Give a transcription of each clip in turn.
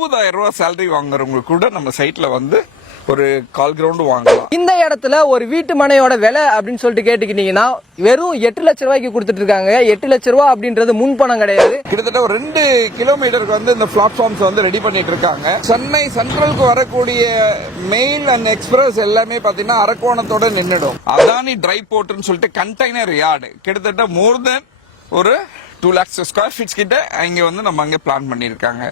20,000 ரூபாய் சேலரி வாங்குறவங்க கூட நம்ம சைட்ல வந்து ஒரு கால் கிரவுண்ட் வாங்கலாம். இந்த இடத்துல ஒரு வீட்டு மனையோட விலை அப்படின்னு சொல்லிட்டு கேட்டுக்கிட்டீங்கன்னா வெறும் 8 லட்சம் ரூபாய்க்கு கொடுத்துட்டு இருக்காங்க. 8 லட்சம் ரூபாய் அப்படின்றது முன்பணம் கிடையாது. கிட்டத்தட்ட ஒரு 2 கிலோமீட்டருக்கு வந்து இந்த பிளாட்ஃபார்ம்ஸ் வந்து ரெடி பண்ணிட்டு இருக்காங்க. சென்னை சென்ட்ரலுக்கு வரக்கூடிய மெயில் அண்ட் எக்ஸ்பிரஸ் எல்லாமே பாத்தீங்கன்னா அரக்கோணத்தோட நின்னுடும். அதானி டிரை போர்ட்னு சொல்லிட்டு கண்டெய்னர் யார்டு கிட்டத்தட்ட மோர் தென் ஒரு 2 lakhs ஸ்கொயர் ஃபீட்ஸ் கிட்ட இங்க வந்து நம்ம அங்க பிளான் பண்ணிருக்காங்க.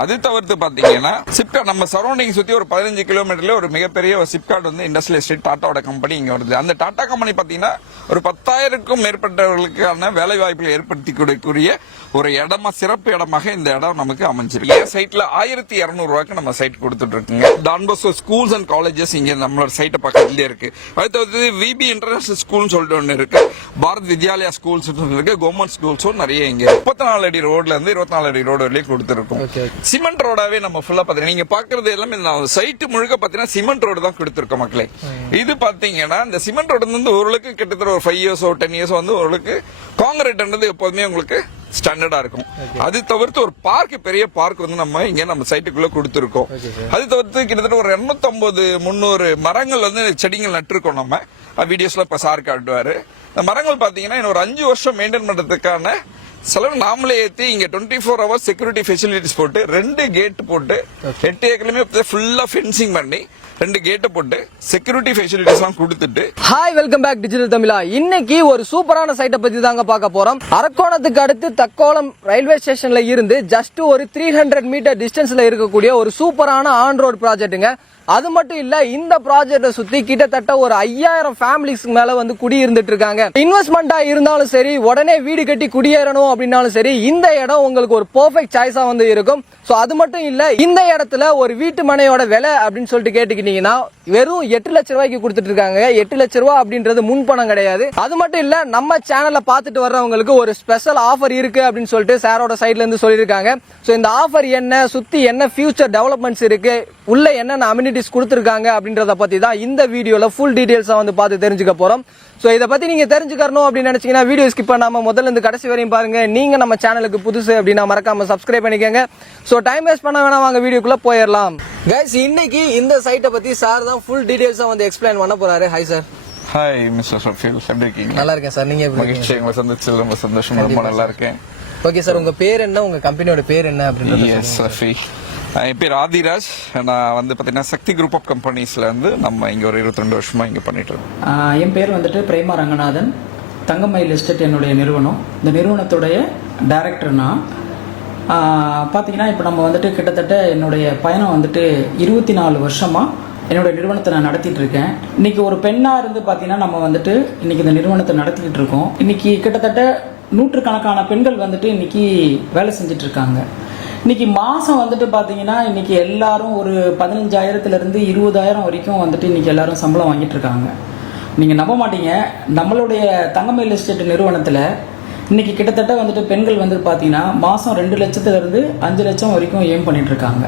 அது தவிர்த்து பாத்தீங்கன்னா சிப்காட் நம்ம சரௌண்டிங் சுத்தி ஒரு 15 கிலோமீட்டர்ல ஒரு மிகப்பெரிய ஒரு சிப்காட் வந்து இண்டஸ்ட்ரியல் எஸ்டேட் டாட்டாவோட கம்பெனி இங்க வருது. அந்த டாடா கம்பெனி பாத்தீங்கன்னா ஒரு 10,000க்கும் மேற்பட்டவர்களுக்கான வேலை வாய்ப்புகளை ஏற்படுத்தி கொடுக்கக்கூடிய ஒரு இடமா, சிறப்பு இடமாக இந்த இடம் நமக்கு அமைஞ்சிருக்கு. சைட்ல 1,200 ரூபாய்க்கு நம்ம சைட் கொடுத்துட்டு இருக்குங்க. டான்போஸ்கோ ஸ்கூல்ஸ் அண்ட் காலேஜஸ் இங்க நம்மளோட சைட்டை பக்கத்துலயே இருக்கு. அடுத்தது விபி இன்டர்நேஷனல் ஸ்கூல்னு சொல்லிட்டு ஒன்று இருக்கு, பாரத் வித்யாலயா ஸ்கூல்ஸ் இருக்கு, கவர்மெண்ட் ஸ்கூல்ஸும் நிறைய இங்க 34 அடி ரோட்ல இருந்து 24 அடி ரோடு வரையும் கொடுத்துருக்கோம். சிமெண்ட் ரோடாவே நம்ம ஃபுல்லா பாத்தீங்கன்னா நீங்க பாக்குறது எல்லாமே சைட் முழுக்க பாத்தீங்கன்னா சிமெண்ட் ரோடு தான் கொடுத்திருக்கோம் மக்களே. இது பாத்தீங்கன்னா இந்த சிமெண்ட் ரோடு வந்து ஓரளவுக்கு கிட்டத்தட்ட ஒரு 5 இயர்ஸோ 10 இயர்ஸோ வந்து ஓரளவுக்கு காங்கிரீட்ன்றது எப்போதுமே உங்களுக்கு ஸ்டாண்டர்டா இருக்கும். அது தவிர்த்து ஒரு பார்க், பெரிய பார்க் வந்து நம்ம சைட்டுக்குள்ள கொடுத்திருக்கோம். அது தவிர்த்து கிட்டத்தட்ட ஒரு 250-300 மரங்கள் வந்து செடிகள் நட்டிருக்கோம். நம்ம வீடியோஸ்ல இப்ப சார் காட்டுவாரு. இந்த மரங்கள் பாத்தீங்கன்னா இன்னும் ஒரு 5 வருஷம் மெயின்டைன் பண்றதுக்கான செலவு நாமளே ஏற்றி இங்க 24 hours செக்யூரிட்டி ஃபெசிலிட்டிஸ் போட்டு 2 கேட் போட்டு 8 ஏக்கர்லயுமே ஃபுல்லா ஃபென்சிங் பண்ணி 2 கேட் போட்டு செக்யூரிட்டி ஃபெசிலிட்டிஸ் எல்லாம் கொடுத்துட்டு. ஹாய், வெல்கம் பேக் டிஜிட்டல் தமிழா. இன்னைக்கு ஒரு சூப்பரான சைட்டை பத்தி தாங்க பார்க்க போறோம். அரக்கோணத்துக்கு அடுத்து தக்கோலம் ரயில்வே ஸ்டேஷன்ல இருந்து ஜஸ்ட் ஒரு 300 மீட்டர் டிஸ்டன்ஸ்ல இருக்கக்கூடிய ஒரு சூப்பரான ஆன் ரோட் ப்ராஜெக்ட்டுங்க. அது மட்டும் இல்ல, இந்த ப்ராஜெக்டை சுத்தி கிட்டத்தட்ட ஒரு 5,000 ஃபேமிலிஸ்க்கு மேல வந்து குடி இருந்துட்டு இருக்காங்க. இன்வெஸ்ட்மெண்டா இருந்தாலும் சரி, உடனே வீடு கட்டி குடியேறணும் அப்படின்னாலும் சரி, இந்த இடம் உங்களுக்கு ஒரு பெர்ஃபெக்ட் சாய்ஸா வந்து இருக்கும். சோ அது மட்டும் இல்ல, இந்த இடத்துல ஒரு வீட்டு மனையோட விலை அப்படின்னு சொல்லிட்டு கேட்டுக்கிட்டீங்கன்னா வெறும் 8 லட்சம் ரூபாய்க்கு கொடுத்துட்டு இருக்காங்க. 8 லட்சம் ரூபாய் அப்படின்றது முன்பணம் கிடையாது. அது மட்டும் இல்ல, நம்ம சேனல்ல பாத்துட்டு வர்றவங்களுக்கு ஒரு ஸ்பெஷல் ஆஃபர் இருக்கு அப்படின்னு சொல்லிட்டு சாரோட சைட்ல இருந்து சொல்லியிருக்காங்க. சோ இந்த ஆஃபர் என்ன, சுத்தி என்ன ஃபியூச்சர் டெவலப்மெண்ட்ஸ் இருக்கு, உள்ள என்னென்ன அம்யூனிட்டிஸ் கொடுத்திருக்காங்க அப்படின்றத பத்தி தான் இந்த வீடியோல ஃபுல் டீடைல்ஸா வந்து பார்த்து தெரிஞ்சுக்க போறோம். சோ இத பத்தி நீங்க தெரிஞ்சுக்கணும் அப்படின்னு நினைச்சீங்கன்னா வீடியோ ஸ்கிப் பண்ணாம முதல்ல இருந்து கடைசி வரையும் பாருங்க. நீங்க நம்ம சேனலுக்கு புதுசு அப்படின்னா மறக்காம சப்ஸ்கிரைப் பண்ணிக்கங்க. சோ டைம் வேஸ்ட் பண்ண வேணாம், வாங்க வீடியோக்குள்ள போயிடலாம். கைஸ், இன்னைக்கு இந்த சைட்டை பத்தி சார் தான் ஃபுல் டீடைல்ஸா வந்து எக்ஸ்பிளைன் பண்ண போறாரு. Hi sir. ஹாய் மிஸ்டர் ஷஃபீல், எப்படி இருக்கீங்க? நல்லா இருக்கேன் சார். நீங்க எப்படி இருக்கீங்க? உங்களை சந்திச்சு ரொம்ப சந்தோஷம், ரொம்ப நல்லா இருக்கேன். ஓகே சார், உங்க பேர் என்ன, உங்க கம்பெனியோட பேர் என்ன அப்படின்றது? எஸ் ஷஃபி, என் பேர் ஆதிராஜ். நான் வந்து பார்த்தீங்கன்னா சக்தி குரூப் ஆஃப் கம்பெனிஸ்ல இருந்து நம்ம இங்கே ஒரு 22 வருஷமா இங்கே பண்ணிட்டு இருக்கோம். என் பேர் வந்துட்டு பிரேமா ரங்கநாதன். தங்கமயில் எஸ்டேட் என்னுடைய நிறுவனம். இந்த நிறுவனத்துடைய டைரக்டர் நான். பார்த்தீங்கன்னா இப்போ நம்ம வந்துட்டு கிட்டத்தட்ட என்னுடைய பயணம் வந்துட்டு 24 வருஷமாக என்னுடைய நிறுவனத்தை நான் நடத்திட்டு இருக்கேன். இன்னைக்கு ஒரு பெண்ணாக இருந்து பார்த்தீங்கன்னா நம்ம வந்துட்டு இன்னைக்கு இந்த நிறுவனத்தை நடத்திக்கிட்டு இருக்கோம். இன்னைக்கு கிட்டத்தட்ட 100கணக்கான பெண்கள் வந்துட்டு இன்னைக்கு வேலை செஞ்சுட்டு இருக்காங்க. இன்னைக்கு மாதம் வந்துட்டு பார்த்தீங்கன்னா இன்னைக்கு எல்லாரும் ஒரு 15,000 20,000 வரைக்கும் வந்துட்டு இன்னைக்கு எல்லாரும் சம்பளம் வாங்கிட்டு இருக்காங்க. நீங்கள் நம்ப மாட்டீங்க, நம்மளுடைய தங்கமயில் எஸ்டேட் நிறுவனத்தில் இன்னைக்கு கிட்டத்தட்ட வந்துட்டு பெண்கள் வந்து பார்த்தீங்கன்னா மாதம் 2 லட்சத்திலிருந்து 5 லட்சம் வரைக்கும் ஏர்ன் பண்ணிட்டு இருக்காங்க.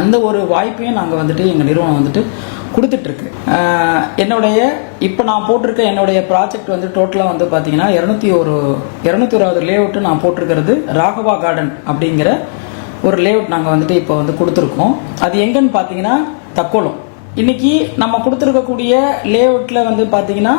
அந்த ஒரு வாய்ப்பையும் நாங்கள் வந்துட்டு எங்கள் நிறுவனம் வந்துட்டு கொடுத்துட்ருக்கு. என்னுடைய இப்போ நான் போட்டிருக்க என்னுடைய ப்ராஜெக்ட் வந்து டோட்டலாக வந்து பார்த்தீங்கன்னா 201 லேஅவுட்டு நான் போட்டிருக்கிறது ராகவா கார்டன் அப்படிங்கிற ஒரு லேஅவுட் நாங்கள் வந்துட்டு இப்போ வந்து கொடுத்துருக்கோம். அது எங்கன்னு பார்த்தீங்கன்னா தக்கோலம். இன்னைக்கு நம்ம கொடுத்துருக்கக்கூடிய லேஅவுட்டில் வந்து பார்த்தீங்கன்னா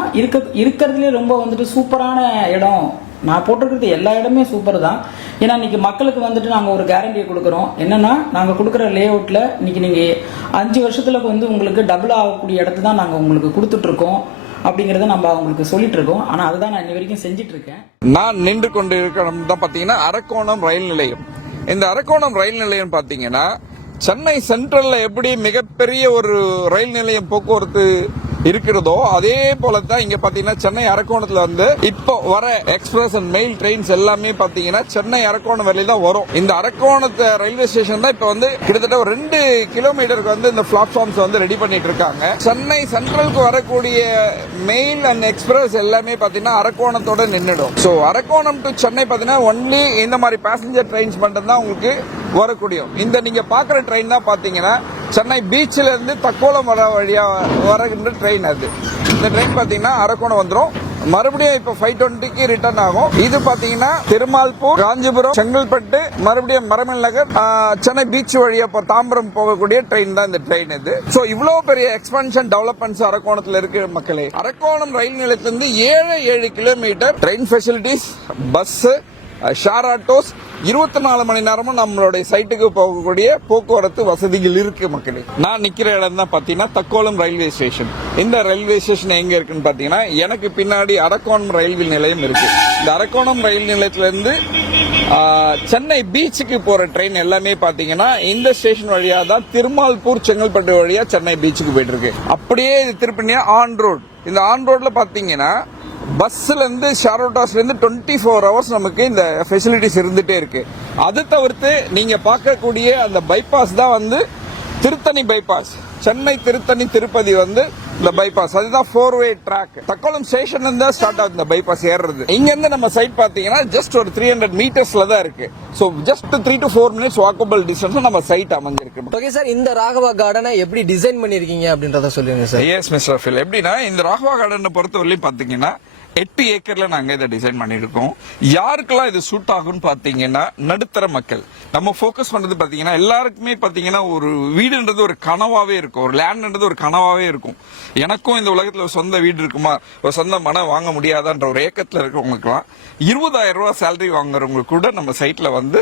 இருக்கிறதுலே ரொம்ப வந்துட்டு சூப்பரான இடம். நான் போட்டிருக்கிறது எல்லா இடமே சூப்பர் தான். ஏன்னா இன்னைக்கு மக்களுக்கு வந்துட்டு நாங்கள் ஒரு கேரண்டியை கொடுக்குறோம். என்னன்னா, நாங்கள் கொடுக்குற லேஅவுட்டில் இன்னைக்கு நீங்கள் 5 வருஷத்துல வந்து உங்களுக்கு டபுள் ஆகக்கூடிய இடத்த தான் நாங்கள் உங்களுக்கு கொடுத்துட்ருக்கோம் அப்படிங்கிறத நம்ம அவங்களுக்கு சொல்லிட்டு இருக்கோம். ஆனால் அதுதான் நான் இன்ன வரைக்கும் செஞ்சுட்டு இருக்கேன். நான் நின்று கொண்டு இருக்கிற தான் பார்த்தீங்கன்னா அரக்கோணம் ரயில் நிலையம். இந்த அரக்கோணம் ரயில் நிலையம் பார்த்தீங்கன்னா சென்னை சென்ட்ரல்ல எப்படி மிகப்பெரிய ஒரு ரயில் நிலையம் போக்குவரத்து இருக்கிறதோ அதே போலதான் இங்க பாத்தீங்கன்னா சென்னை அரக்கோணத்துல வந்து இப்போ வர எக்ஸ்பிரஸ் அண்ட் மெயில் ட்ரெயின்ஸ் எல்லாமே பாத்தீங்கன்னா சென்னை அரக்கோணம் வரையில தான் வரும். இந்த அரக்கோணத்து ரயில்வே ஸ்டேஷன் தான் இப்ப வந்து கிட்டத்தட்ட ஒரு 2 கிலோமீட்டருக்கு வந்து இந்த பிளாட்ஃபார்ம்ஸ் வந்து ரெடி பண்ணிட்டு இருக்காங்க. சென்னை சென்ட்ரலுக்கு வரக்கூடிய மெயில் அண்ட் எக்ஸ்பிரஸ் எல்லாமே பாத்தீங்கன்னா அரக்கோணத்தோட நின்னுடும். சோ அரக்கோணம் டு சென்னை பாத்தீங்கன்னா ஒன்லி இந்த மாதிரி பேசஞ்சர் ட்ரெயின்ஸ் மட்டும் தான் உங்களுக்கு வரக்கூடிய. இந்த நீங்க பாக்குற ட்ரெயின் தான் பாத்தீங்கன்னா சென்னை பீச்சில் இருந்து தக்கோலம் வர வழியா வருகின்ற ட்ரெயின். அது இந்த ட்ரெயின் பாத்தீங்கன்னா அரக்கோணம் வந்துடும். மறுபடியும் இப்ப 5:20க்கு ரிட்டர்ன் ஆகும். இது பாத்தீங்கன்னா திருமால்பூர், காஞ்சிபுரம், செங்கல்பட்டு, மறுபடியும் மரமல் நகர், சென்னை பீச் வழியா தாம்பரம் போகக்கூடிய ட்ரெயின் தான் இந்த ட்ரெயின் இது. சோ இவ்வளவு பெரிய எக்ஸ்பென்ஷன் டெவலப்மெண்ட்ஸ் அரக்கோணத்துல இருக்கு மக்களே. அரக்கோணம் ரயில் நிலையத்திலிருந்து 7 kilometre train facilities, bus, share autos, 24 மணி நேரமும் நம்மளுடைய சைட்டுக்கு போகக்கூடிய போக்குவரத்து வசதிகள் இருக்கு மக்களே. நான் நிக்கிற இடம் தான் பாத்தீங்கன்னா தக்கோலம் ரயில்வே ஸ்டேஷன். இந்த ரயில்வே ஸ்டேஷன் எங்க இருக்குன்னு பாத்தீங்கன்னா எனக்கு பின்னாடி அரக்கோணம் ரயில்வே நிலையம் இருக்கு. இந்த அரக்கோணம் ரயில் நிலையத்துல இருந்து சென்னை பீச்சுக்கு போற ட்ரெயின் எல்லாமே பாத்தீங்கன்னா இந்த ஸ்டேஷன் வழியா தான் திருமால்பூர், செங்கல்பட்டு வழியா சென்னை பீச்சுக்கு போயிட்டு இருக்கு. அப்படியே இது திருப்பினா ஆன் ரோட். இந்த ஆன் ரோட்ல பாத்தீங்கன்னா பஸ்ல இருந்து ஷேர் ஆட்டோஸ்ல இருந்து 24 hours நமக்கு இந்த ஃபெசிலிட்டிஸ் இருந்துட்டே இருக்கு. அது தவிர்த்து நீங்க பார்க்கக்கூடிய அந்த பைபாஸ் தான் வந்து திருத்தணி பைபாஸ். சென்னை திருத்தணி திருப்பதி வந்து இந்த பைபாஸ், அதுதான் 4-way ட்ராக். தக்கோலம் ஸ்டேஷன் இருந்தா ஸ்டார்ட் ஆகுது இந்த பைபாஸ் ஏறுறது. இங்க இருந்து நம்ம சைட் பாத்தீங்கன்னா ஜஸ்ட் ஒரு 300 மீட்டர்ஸ்ல தான் இருக்கு. So just 3 to 4 minutes walkable distance நம்ம சைட் அமைஞ்சிருக்கு. ஓகே சார், இந்த ராகவா கார்டனை எப்படி டிசைன் பண்ணிருக்கீங்க அப்படின்றத சொல்லுங்க சார். எஸ் மிஸ்டர் ஃபில், எப்படின்னா இந்த ராகவா கார்டனை பொறுத்தவரையிலும் பாத்தீங்கன்னா 8 ஏக்கர்ல நாங்க இதை டிசைன் பண்ணிருக்கோம். யாருக்கெல்லாம் இது சூட் ஆகும்னு பாத்தீங்கன்னா நடுத்தர மக்கள். நம்ம போக்கஸ் பண்றது பாத்தீங்கன்னா எல்லாருக்குமே பாத்தீங்கன்னா ஒரு வீடுன்றது ஒரு கனவாவே இருக்கும், ஒரு லேண்ட்ன்றது ஒரு கனவாவே இருக்கும். எனக்கும் இந்த உலகத்துல ஒரு சொந்த வீடு இருக்குமா, ஒரு சொந்த மனம் வாங்க முடியாதான்ற ஒரு ஏக்கத்துல இருக்கிறவங்களுக்குலாம் 20,000 ரூபாய் சேலரி வாங்குறவங்க கூட நம்ம சைட்ல வந்து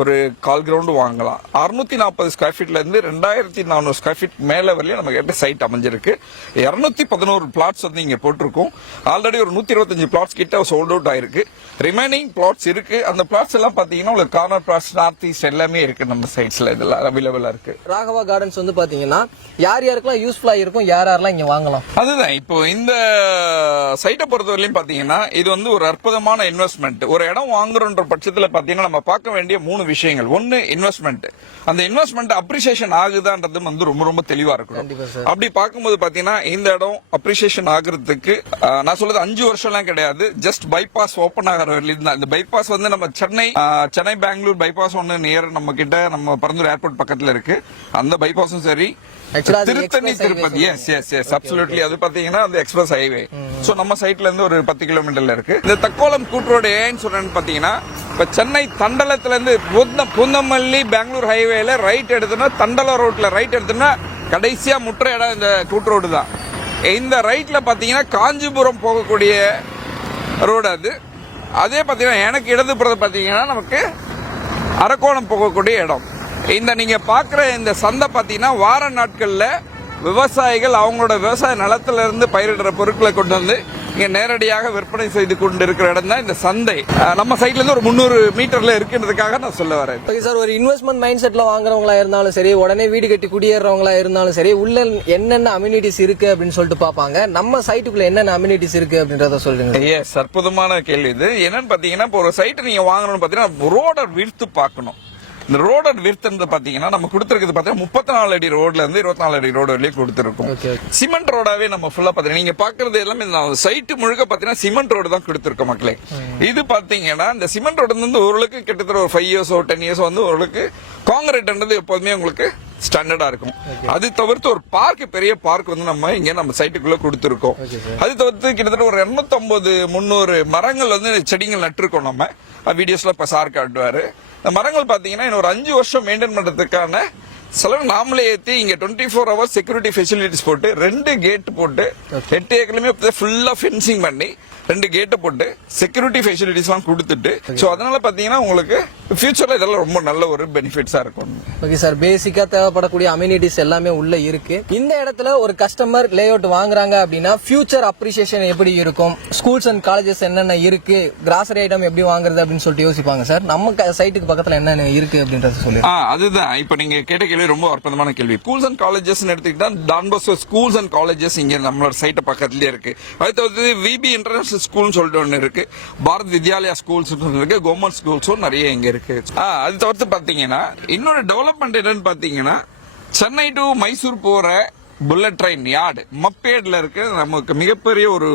ஒரு கால் கிரவுண்ட் வாங்கலாம். 640 ஸ்கொயர் ஃபீட்ல இருந்து 2400 ஸ்கொயர் ஃபீட் மேல வரையும் நமக்கு எப்படி சைட் அமைஞ்சிருக்கு. 211 பிளாட்ஸ் வந்து இங்க போட்டிருக்கோம். ஆல்ரெடி ஒரு 125 பிளாட்ஸ் கிட்ட சோல்ட் அவுட் ஆயிருக்கு. ரிமைனிங் பிளாட்ஸ் இருக்கு. அந்த பிளாட்ஸ் எல்லாம் பாத்தீங்கன்னா உங்களுக்கு கார்னர் பிளாட்ஸ், நார்த் ஈஸ்ட் எல்லாமே இருக்கு நம்ம சைட்ஸ்ல. இதெல்லாம் அவைலபிளா இருக்கு. ராகவா கார்டன்ஸ் வந்து பாத்தீங்கன்னா யார் யாருக்கெல்லாம் யூஸ்ஃபுல்லா இருக்கும், யாரெல்லாம் இங்க வாங்கலாம்? அதுதான் இப்போ இந்த சைட்டை பொறுத்தவரையிலும் பாத்தீங்கன்னா இது வந்து ஒரு அற்புதமான இன்வெஸ்ட்மெண்ட். ஒரு இடம் வாங்குறோன்ற பட்சத்துல பாத்தீங்கன்னா நம்ம பார்க்க வேண்டிய 3 விஷயங்கள். ஒன்னு இன்வெஸ்ட்மெண்ட். அந்த இன்வெஸ்ட்மெண்ட் அப்ரிசியேஷன் ஆகுதான்றது வந்து ரொம்ப ரொம்ப தெளிவா இருக்கணும். அப்படி பார்க்கும்போது பாத்தீங்கன்னா இந்த இடம் அப்ரிசியேஷன் ஆகுறதுக்கு நான் சொல்றது 5 வருஷம்லாம் கிடையாது. ஜஸ்ட் பைபாஸ் ஓபன் ஆகிற வரையிலும் தான். இந்த பைபாஸ் வந்து நம்ம சென்னை பெங்களூர் பைபாஸ் ஒன்னு நியர் நம்ம கிட்ட, நம்ம பரந்தூர் ஏர்போர்ட் பக்கத்துல இருக்கு. அந்த பைபாஸும் சரி, திருத்தணி திருப்பதி, எஸ் அப்சல்யூட்லி, அது பாத்தீங்கன்னா அந்த எக்ஸ்பிரஸ் ஹைவே. சோ நம்ம சைட்ல இருந்து ஒரு 10 கிலோமீட்டர்ல இருக்கு. இந்த தக்கோலம் கூட்ரோடு ஏன்னு சொல்றேன்னு பாத்தீங்கன்னா இப்ப சென்னை தண்டலத்துல இருந்து பூந்தமல்லி பெங்களூர் ஹைவேல ரைட் எடுத்தோம்னா, தண்டலம் ரோட்ல ரைட் எடுத்தோம்னா கடைசியா முற்ற இடம் இந்த கூட்ரோடு தான். இந்த ரைட்ல பாத்தீங்கன்னா காஞ்சிபுரம் போகக்கூடிய ரோடு அது. அதே பாத்தீங்கன்னா எனக்கு இடதுபுறம் பாத்தீங்கன்னா நமக்கு அரக்கோணம் போகக்கூடிய இடம். இந்த நீங்க பாக்குற இந்த சந்தை பாத்தீங்கன்னா வார நாட்கள்ல விவசாயிகள் அவங்களோட விவசாய நிலத்துல இருந்து பயிரிடுற பொருட்களை கொண்டு வந்து இங்க நேரடியாக விற்பனை செய்து கொண்டு இருக்கிற இடம் தான் இந்த சந்தை. நம்ம சைட்ல இருந்து ஒரு 300 மீட்டர்ல இருக்குன்றதுக்காக நான் சொல்ல வரேன். ஓகே சார், ஒரு இன்வெஸ்ட்மெண்ட் மைண்ட் செட்ல வாங்குறவங்களா இருந்தாலும் சரி, உடனே வீடு கட்டி குடியேறவங்களா இருந்தாலும் சரி, உள்ள என்னென்ன அம்யூனிட்டிஸ் இருக்கு அப்படின்னு சொல்லிட்டு பாப்பாங்க. நம்ம சைட்டுக்குள்ள என்னென்ன அம்யூனிட்டிஸ் இருக்கு அப்படின்றத சொல்லுங்க. எஸ், அற்புதமான கேள்வி இது. என்னன்னு பாத்தீங்கன்னா இப்போ ஒரு சைட் நீங்க வாங்கணும்னு பாத்தீங்கன்னா ரோட விர்த்து பார்க்கணும். இந்த ரோட விர்த்து பாத்தீங்கன்னா நம்ம கொடுத்திருக்கிறது பாத்தீங்கன்னா 34 அடி ரோட்ல இருந்து 24 அடி ரோடு வரையும் கொடுத்திருக்கோம். சிமெண்ட் ரோடாவே நம்ம ஃபுல்லா பாத்தீங்கன்னா நீங்க பாக்குறது எல்லாமே சைட்டு முழுக்க பாத்தீங்கன்னா சிமெண்ட் ரோடு தான் கொடுத்திருக்கோம் மக்களே. இது பாத்தீங்கன்னா இந்த சிமெண்ட் ரோடு வந்து ஓரளவுக்கு கிட்டத்தட்ட ஒரு 5 years 10 years வந்து ஓரளவுக்கு காங்கிரீட்ன்றது எப்போதுமே உங்களுக்கு ஸ்டாண்டர்டா இருக்கும். அது தவிர்த்து ஒரு பார்க், பெரிய பார்க் வந்து நம்ம சைட்டுக்குள்ள கொடுத்திருக்கோம். அது தவிர்த்து கிட்டத்தட்ட ஒரு 250-300 மரங்கள் வந்து செடிகள் நட்டிருக்கோம். நம்ம வீடியோஸ்ல இப்ப சார் காட்டுவாரு. இந்த மரங்கள் பாத்தீங்கன்னா இன்னும் ஒரு 5 வருஷம் மெயின்டைன் பண்றதுக்கான செலவு நாமளே ஏற்றி இங்க 24 hours செக்யூரிட்டி ஃபெசிலிட்டிஸ் போட்டு 2 கேட் போட்டு 8 ஏக்கர்லயுமே ஃபுல்லா ஃபென்சிங் பண்ணி 2 கேட் போட்டு செக்யூரிட்டி ஃபெசிலிட்டிஸ் எல்லாம் கொடுத்துட்டு, சோ அதனால பாத்தீங்கன்னா உங்களுக்கு ஃபியூச்சர்ல இதெல்லாம் ரொம்ப நல்ல ஒரு பெனிஃபிட்ஸா இருக்கும். ஓகே சார், பேசிக்கா தேவைப்படக்கூடிய அம்யூனிட்டிஸ் எல்லாமே உள்ள இருக்கு. இந்த இடத்துல ஒரு கஸ்டமர் லே அவுட் வாங்குறாங்க அப்படின்னா ஃபியூச்சர் அப்ரிசியேஷன் எப்படி இருக்கும், ஸ்கூல்ஸ் அண்ட் காலேஜஸ் என்னென்ன இருக்கு, கிராசரி ஐட்டம் எப்படி வாங்குறது அப்படின்னு சொல்லிட்டு யோசிப்பாங்க சார். நம்ம சைட்டுக்கு பக்கத்துல என்னென்ன இருக்கு அப்படின்றத சொல்லி. அதுதான் இப்ப நீங்க கேட்ட கேள்வி ரொம்ப அற்புதமான கேள்வி. ஸ்கூல்ஸ் அண்ட் காலேஜஸ் எடுத்துக்கிட்டா Don Bosco schools and colleges இங்க நம்மளோட சைட் பக்கத்துலயே இருக்கு. அடுத்து விபி இன்டர்நேஷனல் ஸ்கூல் சொல்லிட்டு ஒன்னு இருக்கு, பாரத் வித்யாலயா ஸ்கூல்ஸ் இருக்கு, கவர்மெண்ட் ஸ்கூல்ஸும் நிறைய இங்க இருக்கு. அது தவிர்த்து பாத்தீங்கன்னா இன்னொரு டெவலப்மெண்ட் என்னன்னு பாத்தீங்கன்னா சென்னை டு மைசூர் போற புல்லட் ட்ரெயின் யார்டு மப்பேட்ல இருக்கு. நமக்கு மிகப்பெரிய ஒரு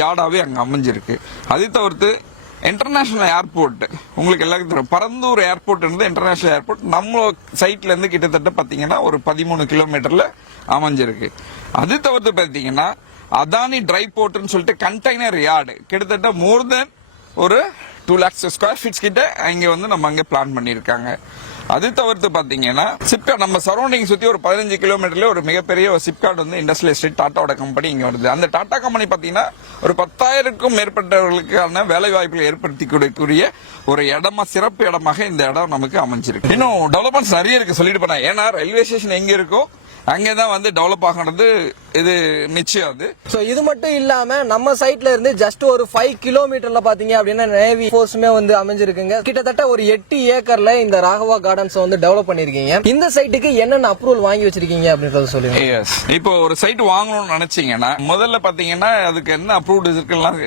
யார்டாவே அங்க அமைஞ்சிருக்கு. அது தவிர்த்து இன்டர்நேஷனல் ஏர்போர்ட் உங்களுக்கு எல்லாருக்கும் தெரியும், பரந்தூர் ஏர்போர்ட் இருந்து இன்டர்நேஷனல் ஏர்போர்ட் நம்ம சைட்ல இருந்து கிட்டத்தட்ட பாத்தீங்கன்னா ஒரு 13 கிலோமீட்டர்ல அமைஞ்சிருக்கு. அது தவிர்த்து பாத்தீங்கன்னா அதானி ட்ரை போர்ட்னு சொல்லிட்டு கண்டெய்னர் யார்டு கிட்டத்தட்ட மோர் தென் ஒரு 2 lakhs ஸ்கொயர் ஃபீட்ஸ் கிட்ட இங்க வந்து நம்ம அங்க பிளான் பண்ணிருக்காங்க. அது தவிர்த்து பாத்தீங்கன்னா சிப்காட் நம்ம சரௌண்டிங் சுத்தி ஒரு 15 கிலோமீட்டர்ல ஒரு மிகப்பெரிய ஒரு சிப்காட் வந்து இண்டஸ்ட்ரியல் எஸ்டேட் டாட்டாவோட கம்பெனி இங்க வருது. அந்த டாடா கம்பெனி பாத்தீங்கன்னா ஒரு 10,000க்கும் மேற்பட்டவர்களுக்கான வேலை வாய்ப்புகளை ஏற்படுத்தி கொடுக்கக்கூடிய ஒரு இடமா, சிறப்பு இடமாக இந்த இடம் நமக்கு அமைஞ்சிருக்கு. இன்னும் டெவலப்மெண்ட்ஸ் நிறைய இருக்கு சொல்லிட்டு போனா. ஏன்னா ரயில்வே ஸ்டேஷன் எங்க இருக்கோ அங்கேதான் வந்து டெவலப் ஆகிறது இது நிச்சயம். அது சோ இது மட்டும் இல்லாம நம்ம சைட்ல இருந்து ஜஸ்ட் ஒரு 5 கிலோமீட்டர்ல பாத்தீங்க அப்படின்னா நேவி ஃபோர்ஸுமே வந்து அமைஞ்சிருக்குங்க. கிட்டத்தட்ட ஒரு 8 ஏக்கர்ல இந்த ராகவா கார்டன்ஸ் வந்து டெவலப் பண்ணிருக்கீங்க. இந்த சைட்டுக்கு என்னென்ன அப்ரூவல் வாங்கி வச்சிருக்கீங்க அப்படின்றத சொல்லுங்க. இப்போ ஒரு சைட் வாங்கணும்னு நினைச்சீங்கன்னா முதல்ல பாத்தீங்கன்னா அதுக்கு என்ன அப்ரூவ்டு இருக்குலாம்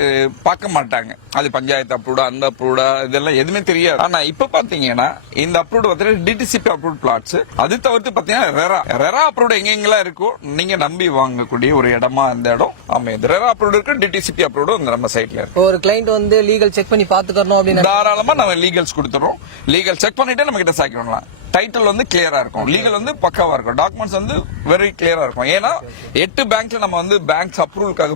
பார்க்க மாட்டாங்க. அது பஞ்சாயத்து அப்ரூவ்டா, அந்த அப்ரூவ்டா, இதெல்லாம் எதுவுமே தெரியாது. ஆனா இப்ப பாத்தீங்கன்னா இந்த அப்ரூவ்டு பாத்தீங்கன்னா டிடிசிபி அப்ரூவ்ட் பிளாட்ஸ். அது தவிர்த்து பாத்தீங்கன்னா ரெரா அப்ரூவ்டு எங்கெங்கெல்லாம் இருக்கோ நீங்க நம்பி வாங்கக்கூடிய ஒரு இடமா அந்த இடம் அமையுது. ரெரா அப்ரூவ்டு இருக்கு, டிடிசிபி அப்ரூவ்டு நம்ம சைட்ல இருக்கு. ஒரு கிளைண்ட் வந்து லீகல் செக் பண்ணி பாத்துக்கறணும் அப்படின்னு தாராளமா நம்ம லீகல்ஸ் கொடுத்துறோம். லீகல் செக் பண்ணிட்டு நம்ம கிட்ட சாய்க்கணும். டைட்டில் வந்து கிளியரா இருக்கும், லீகல் வந்து பக்காவா இருக்கும், டாக்குமெண்ட்ஸ் வந்து வெரி கிளியரா இருக்கும். ஏன்னா 8 பேங்க்ல நம்ம வந்து பேங்க்ஸ் அப்ரூவலுக்காக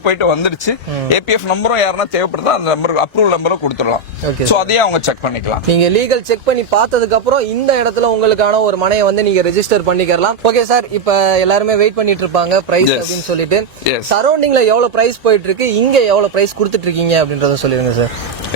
போயிட்டு வந்துடுச்சு. ஏபிஎஃப் நம்பரும் யாருன்னா தேவைப்படுதா அந்த நம்பர் அப்ரூவல் நம்பரும் கொடுத்துடலாம். சோ அதையே அவங்க செக் பண்ணிக்கலாம். நீங்க லீகல் செக் பண்ணி பார்த்ததுக்கு அப்புறம் இந்த இடத்துல உங்களுக்கான ஒரு மனையை வந்து நீங்க ரெஜிஸ்டர் பண்ணிக்கலாம். ஓகே சார், இப்ப எல்லாருமே வெயிட் பண்ணிட்டு இருப்பாங்க பிரைஸ் அப்படின்னு சொல்லிட்டு. சரௌண்டிங்ல எவ்வளவு பிரைஸ் போயிட்டு இருக்கு, இங்க எவ்வளவு பிரைஸ் கொடுத்துட்டு இருக்கீங்க அப்படின்றத சொல்லிருங்க சார்.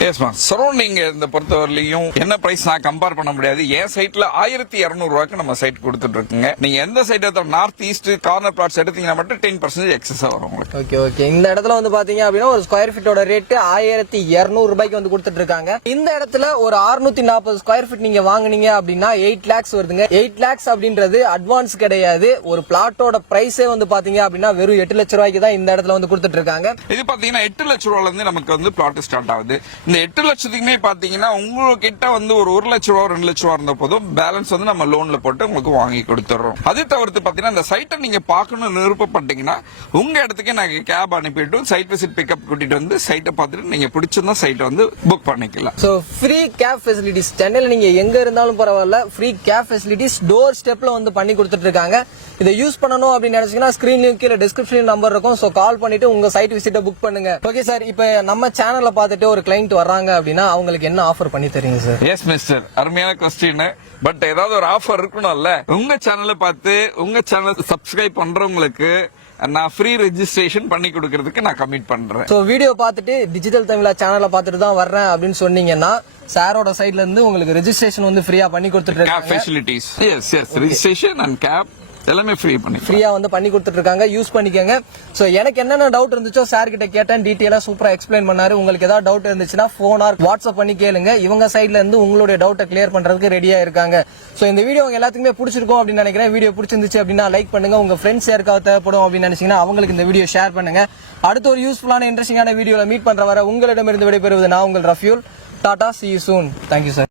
எஸ்மா, சரௌண்டிங் இந்த பொறுத்தவரையிலையும் என்ன பிரைஸ் நான் கம்பேர் பண்ண முடியாது. என் சைட்ல 1200 ரூபாய்க்கு நம்ம சைட் கொடுத்துட்டு இருக்குங்க. நீங்க எந்த சைட் எடுத்தாலும் நார்த் ஈஸ்ட் கார்னர் பிளாட்ஸ் எடுத்தீங்கன்னா மட்டும் 10% எக்ஸஸ் வரும் உங்களுக்கு. Okay okay. இந்த இடத்துல வந்து பாத்தீங்க அப்படின்னா ஒரு ஸ்கொயர் ஃபீட்டோட ரேட் 1200 ரூபாய்க்கு வந்து கொடுத்துட்டு இருக்காங்க. இந்த இடத்துல ஒரு 640 ஸ்கொயர் ஃபீட் நீங்க வாங்குனீங்க அப்படின்னா 8 lakhs வருதுங்க. 8 lakhs அப்படின்றது அட்வான்ஸ் கிடையாது. ஒரு பிளாட்டோட பிரைஸே வந்து பாத்தீங்க அப்படின்னா வெறும் 8 லட்சம் ரூபாய்க்கு தான் இந்த இடத்துல வந்து கொடுத்துட்டு இருக்காங்க. இது பாத்தீங்கன்னா 8 லட்சம் ரூபாயில இருந்து நமக்கு வந்து பிளாட் ஸ்டார்ட் ஆகுது. இந்த 8 லட்சத்துக்குமே பாத்தீங்கன்னா உங்ககிட்ட வந்து ஒரு 1 லட்சம் ரூபா 2 லட்சம் ரூபா இருந்த போதும் பேலன்ஸ் வந்து நம்ம லோன்ல போட்டு உங்களுக்கு வாங்கி கொடுத்துறோம். அது தவிர்த்து பாத்தீங்கன்னா இந்த சைட்டை நீங்க பார்க்கணும்னு விருப்பப்பட்டீங்கன்னா உங்க இடத்துக்கே நாங்க கேப் அனுப்பிட்டு சைட் விசிட் பிக்கப் கூட்டிட்டு வந்து சைட்டை பார்த்துட்டு நீங்க பிடிச்சிருந்தா சைட்டை வந்து புக் பண்ணிக்கலாம். சோ ஃப்ரீ கேப் ஃபெசிலிட்டிஸ் சென்னையில நீங்க எங்க இருந்தாலும் பரவாயில்ல, ஃப்ரீ கேப் ஃபெசிலிட்டிஸ் டோர் ஸ்டெப்ல வந்து பண்ணி கொடுத்துட்டு இருக்காங்க. இதை யூஸ் பண்ணணும் அப்படின்னு நினைச்சீங்கன்னா ஸ்கிரீன்லயும் கீழே டிஸ்கிரிப்ஷன் நம்பர் இருக்கும். சோ கால் பண்ணிட்டு உங்க சைட் விசிட்ட புக் பண்ணுங்க. ஓகே சார், இப்ப நம்ம சேனல்ல பார்த்துட்டு ஒரு கிளைண்ட் வர்றாங்க அப்படின்னா அவங்களுக்கு என்ன ஆஃபர் பண்ணி தரீங்க சார்? எஸ் மிஸ்டர், அருமையான கொஸ்டின். பட் ஏதாவது ஒரு ஆஃபர் இருக்கணும்ல. உங்க சேனலை பார்த்து உங்க சேனல் சப்ஸ்கிரைப் பண்றவங்களுக்கு நான் ஃப்ரீ ரெஜிஸ்ட்ரேஷன் பண்ணி கொடுக்கறதுக்கு நான் கமிட் பண்றேன். சோ வீடியோ பார்த்துட்டு டிஜிட்டல் தமிழா சேனலை பார்த்துட்டு தான் வர்றேன் அப்படின்னு சொன்னீங்கன்னா சாரோட சைடுல இருந்து உங்களுக்கு ரெஜிஸ்ட்ரேஷன் வந்து ஃப்ரீயா பண்ணி கொடுத்துட்டு இருக்காங்க. Facilities S S registration and cab எல்லாமே ஃப்ரீயா வந்து பண்ணி கொடுத்துட்டு இருக்காங்க. யூஸ் பண்ணிக்கங்க. சோ எனக்கு என்னென்ன டவுட் இருந்துச்சோ சார் கிட்ட கேட்டேன், டீடைலா சூப்பரா எக்ஸ்பிளைன் பண்ணாரு. உங்களுக்கு ஏதாவது டவுட் இருந்துச்சுன்னா போன் ஆர் வாட்ஸ்அப் பண்ணி கேளுங்க. இவங்க சைடுல இருந்து உங்களுடைய டவுட்டை கிளியர் பண்றதுக்கு ரெடியா இருக்காங்க. சோ இந்த வீடியோ உங்க எல்லாத்துக்குமே பிடிச்சிருக்கும் அப்படின்னு நினைக்கிறேன். வீடியோ பிடிச்சிருந்துச்சு அப்படின்னா லைக் பண்ணுங்க. உங்க ஃப்ரெண்ட்ஸ் யாருக்காவது தேவைப்படும் அப்படின்னு நினைச்சீங்கன்னா அவங்களுக்கு இந்த வீடியோ ஷேர் பண்ணுங்க. அடுத்த ஒரு யூஸ்ஃபுல்லான இன்ட்ரெஸ்டிங்கான வீடியோல மீட் பண்ற வர உங்களிடமிருந்து விடைபெறுவது நான் உங்கள் Rafiul. Tata, see you soon. Thank you sir.